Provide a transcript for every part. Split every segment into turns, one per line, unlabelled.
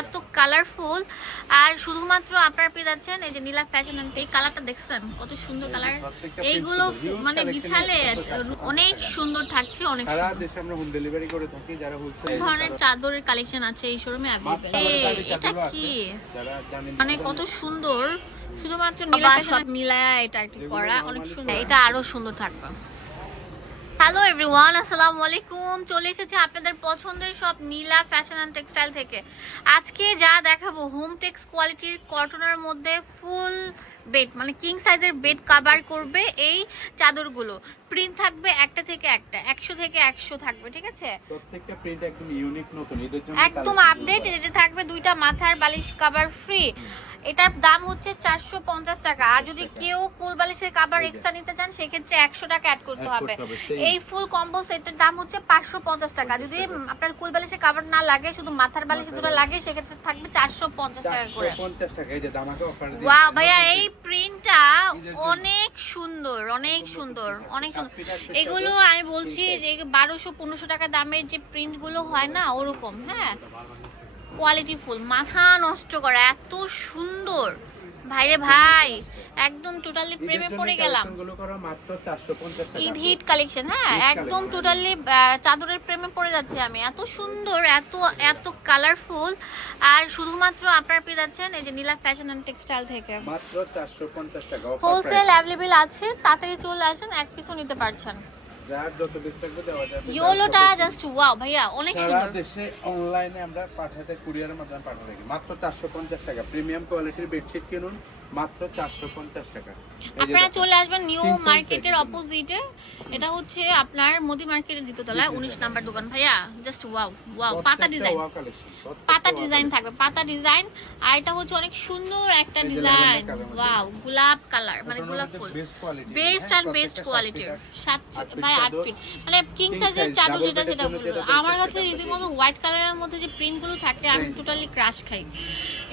এত কালারফুল আর শুধুমাত্র আপনারা পেয়ে যাচ্ছেন এই যে নীলা ফ্যাশন এন্ড এই কালারটা দেখছেন কত সুন্দর কালার এইগুলো মানে বিছালে অনেক সুন্দর থাকছে অনেক
সারা দেশে আমরা হোম ডেলিভারি করে থাকি যারা হোলসেল
কোন ধরনের চাদরের কালেকশন আছে এই শোরুমে এটা কি? মানে কত সুন্দর। শুধুমাত্র নীলা সব মিলায়া এটা আর কি করা অনেক সুন্দর। এটা আরও সুন্দর থাকবে। হ্যালো এভরিওয়ান আসসালামু আলাইকুম চলে এসেছি আপনাদের পছন্দের সব নীলা ফ্যাশন অ্যান্ড টেক্সটাইল থেকে। আজকে যা দেখাবো হোম টেক্স কোয়ালিটির কটনের মধ্যে ফুল বেড মানে কিং সাইজের বেড কাভার করবে এই চাদরগুলো। প্রিন্ট থাকবে একটা থেকে একটা একশো থেকে একশো থাকবে ঠিক আছে?
প্রত্যেকটা প্রিন্ট একদম ইউনিক নতুন এদের জন্য
একদম আপডেট এটাতে থাকবে দুইটা মাথার বালিশ কভার ফ্রি এটার দাম হচ্ছে চারশো পঞ্চাশ টাকা। আর যদি কেউ কুল বালিশের কাভার এক্সট্রা নিতে চান সেক্ষেত্রে একশো টাকা অ্যাড করতে হবে. এই ফুল কম্বো সেটের দাম হচ্ছে পাঁচশো পঞ্চাশ টাকা। যদি আপনার কুল বালিশের কাভার না লাগে শুধু মাথার বালিশে দুটো লাগে সেক্ষেত্রে থাকবে চারশো পঞ্চাশ টাকা করে।
450 টাকা এই যে দামাকে অফার দিয়ে
ওয়াও ভাইয়া এই প্রিন্টটা অনেক সুন্দর অনেক সুন্দর, অনেক এগুলো আমি বলছি যে বারোশো, পনেরোশো টাকা দামের যে প্রিন্টগুলো হয় না, ওরকম হ্যাঁ? কোয়ালিটি ফুল মাথা নষ্ট করা, এত সুন্দর। ভাইরে ভাই একদম টোটালি প্রেমে পড়ে গেলাম।
গুলো করা মাত্র 450 টাকা।
ঈদ হিট কালেকশন হ্যাঁ একদম টোটালি চাদরের প্রেমে পড়ে যাচ্ছে আমি। এত সুন্দর এত এত কালারফুল আর শুধুমাত্র আপনারা পেয়ে যাচ্ছেন এই যে নীলা ফ্যাশন অ্যান্ড টেক্সটাইল থেকে।
মাত্র 450 টাকা
হোলসেল অ্যাভেলেবেল আছে তাড়াতাড়ি চলে আসেন এক পিসও নিতে পারছেন। ইয়োলোটা জাস্ট ওয়াও ভাইয়া অনেক সুন্দর।
দেশে অনলাইনে আমরা পাঠাতে কুরিয়ারের মাধ্যমে পাঠাতে মাত্র 450 টাকা। প্রিমিয়াম কোয়ালিটির বেডশিট কিনুন মাত্র 450 টাকা।
আপনারা চলে আসবেন নিউ মার্কেটের অপোজিটে এটা হচ্ছে আপনার মোদি মার্কেটের দ্বিতীয় তলায় উনিশ নাম্বার দোকান। ভাইয়া জাস্ট ওয়াও ওয়াও পাতা ডিজাইন পাতা ডিজাইন থাকবে পাতা ডিজাইন আর এটা হচ্ছে অনেক সুন্দর একটা ডিজাইন ওয়াও গোলাপ কালার মানে গোলাপ ফুল। বেস্ট অ্যান্ড বেস্ট কোয়ালিটির
সাত
বাই আট ফিট মানে কিং সাইজের চাদর যেটা
জন্য
বলব। আমার কাছে
সেটা
রীতিমতো হোয়াইট কালারের মধ্যে যে প্রিন্টগুলো থাকে আমি টোটালি ক্রাশ খাই।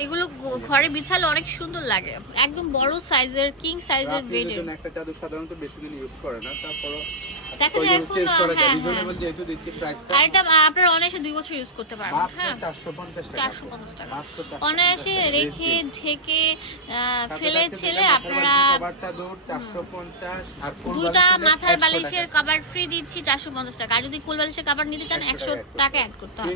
এগুলো ঘরে বিছালে অনেক সুন্দর লাগে। একদম বড় সাইজের কিং সাইজের
বেড একটা চাদর সাধারণত বেশি দিন ইউজ করে না তারপরও
দেখা যায় এখন, হ্যাঁ,
রিজনেবল
হ্যাঁ।
যেহেতু দিচ্ছি প্রাইসটা
আর এটা আপনারা অনায়াসে দুই বছর ইউজ করতে পারবেন হ্যাঁ।
450 টাকা।
চারশো পঞ্চাশ টাকা। অনায়াসে রেখে ঢেকে ফেলে ছেলে আপনারা
450 আর নিলে
মাথার বালিশের
টাকা।
ফ্রি দিচ্ছি চারশো পঞ্চাশ টাকা। আর যদি কুল বালিশের কাভার নিতে চান
100
একশো
টাকা
অ্যাড করতে হবে।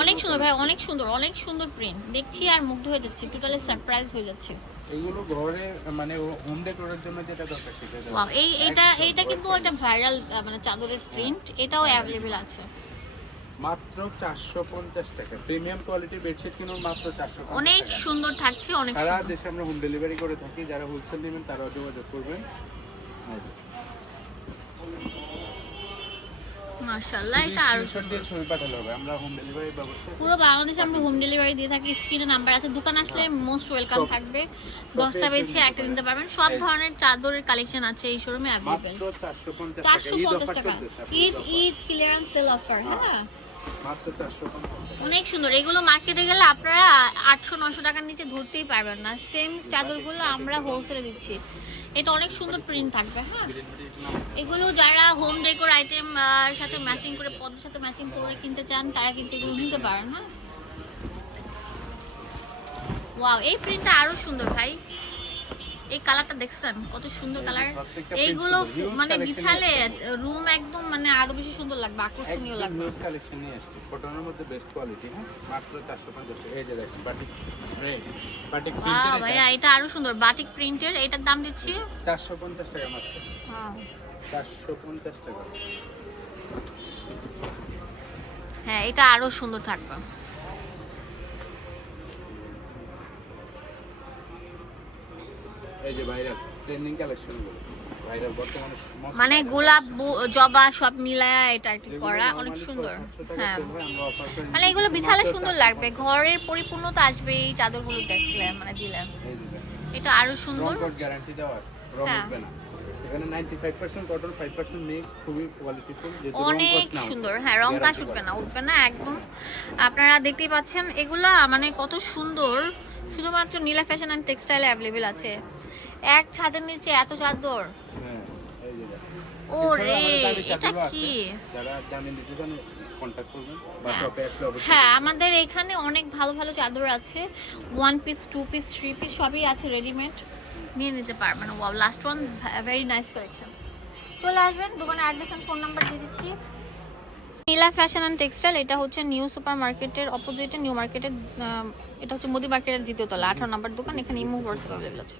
অনেক সুন্দর ভাই অনেক সুন্দর অনেক সুন্দর প্রিন্ট দেখছি আর মুগ্ধ হয়ে যাচ্ছি টোটালি সারপ্রাইজ হয়ে যাচ্ছে।
এগুলো ঘরে মানে হোম ডেকোরের জন্য যেটা দরকার সেটা
ওয়াও এই এটা
এটা
এইটা কিন্তু একটা ভাইরাল মানে চাদরের প্রিন্ট এটাও অ্যাভেলেবেল আছে।
মাত্র 450 টাকা। প্রিমিয়াম কোয়ালিটির বেডশিট কিনুন মাত্র 450
অনেক সুন্দর থাকছে অনেক
সারা দেশে আমরা হোম ডেলিভারি করে থাকি। যারা হোলসেল নেবেন তারা যোগাযোগ করবেন।
মাশাআল্লাহ এটা
আরও দিয়ে ছবি পাঠালে হবে আমরা হোম ডেলিভারি ব্যবস্থা
পুরো বাংলাদেশে আমরা হোম ডেলিভারি দিয়ে থাকি স্ক্রিনে নাম্বার আছে দোকান আসলে মোস্ট ওয়েলকাম থাকবে।
সব
দশটা
এসে
বেছে
নিতে
একটা নিতে পারবেন। সব ধরনের চাদরের কালেকশন আছে এই শোরুমে
মাত্র 450 টাকা। Eid
Eid clearance sale offer হ্যাঁ।
মাত্র 450 টাকা।
অনেক সুন্দর। এগুলো মার্কেটে গেলে আপনারা আটশো নশো টাকার নিচে ধরতেই পারবেন না। সেম চাদরগুলো আমরা হোলসেলে দিচ্ছি। এটা অনেক সুন্দর প্রিন্ট থাকবে হ্যাঁ। এগুলো যারা হোম ডেকোর আইটেম সাথে ম্যাচিং করে পদের সাথে ম্যাচিং করে কিনতে চান তারা কিন্তু এগুলো নিতে পারেন হ্যাঁ। ওয়াও এই প্রিন্টটা আরও সুন্দর ভাই। এই কালারটা দেখছেন? কত সুন্দর কালার। এইগুলো মানে বিছালে রুম একদম মানে আরও বেশি সুন্দর লাগবে আকর্ষণীয় লাগবে।
নিউজ কালেকশন নিয়ে আসছি। কটনের মধ্যে বেস্ট কোয়ালিটি হ্যাঁ? মাত্র 450 এই যে দেখেন বাটিক বাটিক
ওয়াও
প্রিন্টের
ভাইয়া এটা আরও সুন্দর। বাটিক প্রিন্টের এটার দাম দিচ্ছি?
450 টাকা মাত্র। হ্যাঁ 450 টাকা।
হ্যাঁ এটা আরও সুন্দর থাকবে।
এই যে ভাইরাল ট্রেন্ডিং কালেকশন ভাইরাল বর্তমানে
মানে গোলাপ জবা সব মিলায়া এটা কি করা অনেক সুন্দর। হ্যাঁ। মানে এগুলো বিছালে সুন্দর লাগবে ঘরের পরিপূর্ণতা আসবে এই চাদরগুলো দেখলে মানে দিলে। এটা আরও সুন্দর।
গ্যারান্টি দেওয়া আছে রং
হ্যাঁ।
উঠবে না। এখানে 95% কটন 5% মিক্স খুবই কোয়ালিটিফুল যেহেতু
অনেক সুন্দর হ্যাঁ রং উঠবে না উঠবে না একদম। আপনারা দেখতেই পাচ্ছেন এগুলা মানে কত সুন্দর শুধুমাত্র Nila fashion and textile available আছে। এক ছাদের নিচে এত চাদর। ও রে এটা কি? হ্যাঁ। হ্যাঁ আমাদের এখানে অনেক ভালো ভালো চাদর আছে। One piece two piece three piece সবই আছে রেডিমেড নিয়ে নিতে পারবেন। Wow last one very nice collection চলে আসবেন দোকানের অ্যাড্রেস অ্যান্ড ফোন নাম্বার দিয়ে দিচ্ছি। নীলা ফ্যাশন অ্যান্ড টেক্সটাইল এটা হচ্ছে নিউ সুপার মার্কেটের অপোজিটে নিউ মার্কেটের এটা হচ্ছে মোদি মার্কেটের দ্বিতীয় তলা। আঠারো নম্বর দোকান এখানে ইমো হোয়াটসঅ্যাপ অ্যাভেলেবল আছে।